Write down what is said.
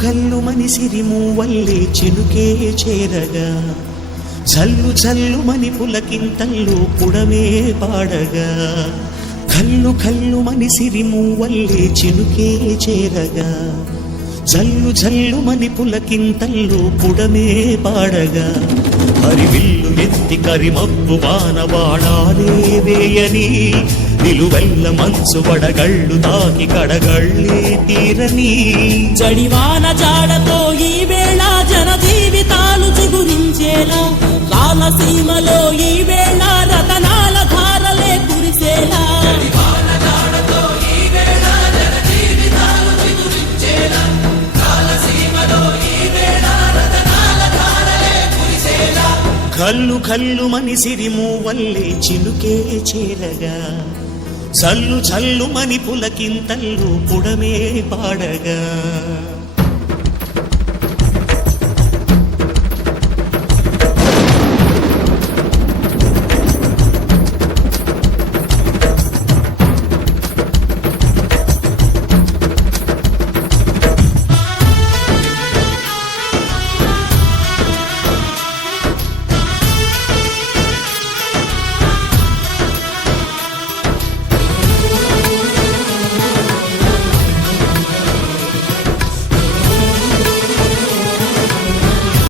కల్లు మని సిరిమూవల్లే చినుకే చేరగా జల్లు జల్లు మని పులకింతల్లో పుడమే పాడగా కల్లు కల్లు మని సిరిమూవల్లే చినుకే చేరగా జల్లు జల్లు మని పులకింతల్లో పుడమే పాడగా హరివిల్లు ఎత్తి కరిమబ్బు వానవాడాలే వేయని నిలువెల్ల మంచు వడగళ్ళు తాకి కడగళ్ళే తీరని జడివాన జాడతో ఈ వేళ జన జీవితాలు చిగురించేలా రాలసీమలో ఈ వేళ రతనాల ధారలే కురిసేలా కల్లు కల్లు మని సిరిమూవల్లే చినుకే చేరగా జల్లు జల్లు మని పులకింతల్లు పుడమే పాడగా